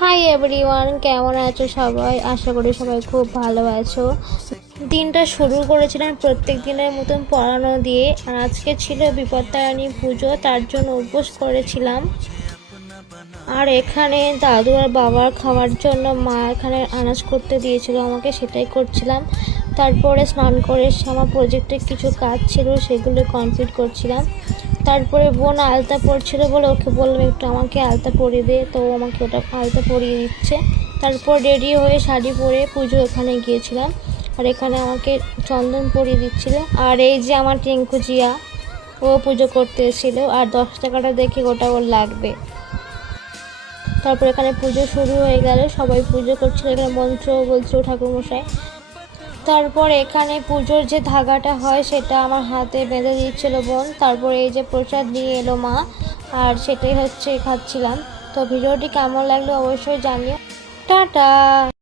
Hi everyone, কেমন আছো সবাই? আশা করি সবাই খুব ভালো আছো। দিনটা শুরু করেছিলাম প্রত্যেক দিনের মতন পড়ানো দিয়ে, আর আজকে ছিল বিপত্তারিণী পুজো, তার জন্য উপোস করেছিলাম। আর এখানে দাদু আর বাবার খাওয়ার জন্য মা এখানে আনাজ করতে দিয়েছিল আমাকে, সেটাই করছিলাম। তারপরে স্নান করে এসে আমার প্রজেক্টের কিছু কাজ ছিল, সেগুলো কমপ্লিট করছিলাম। তারপরে বোন আলতা পরছিল বলে ওকে বললাম একটু আমাকে আলতা পরিয়ে দে, তো আমাকে ওটা আলতা পরিয়ে দিচ্ছে। তারপর রেডি হয়ে শাড়ি পরে পুজো ওখানে গিয়েছিলাম, আর এখানে আমাকে চন্দন পরিয়ে দিচ্ছিল। আর এই যে আমার টিঙ্কু জিয়া, ও পুজো করতে এসেছিল, আর 10 টাকাটা দেখে ওটা ওর লাগবে। তারপর এখানে পুজো শুরু হয়ে গেল, সবাই পুজো করছিল, এখানে মন্ত্র বলছিল ঠাকুরমশাই। তারপর এখানে পুজোর যে ধাগাটা হয় সেটা আমার হাতে বেঁধে দিচ্ছিল বোন। তারপরে এই যে প্রসাদ নিয়ে এলো মা, আর সেটাই হচ্ছে খাচ্ছিলাম। তো ভিডিওটি কেমন লাগলো অবশ্যই জানিও। টাটা।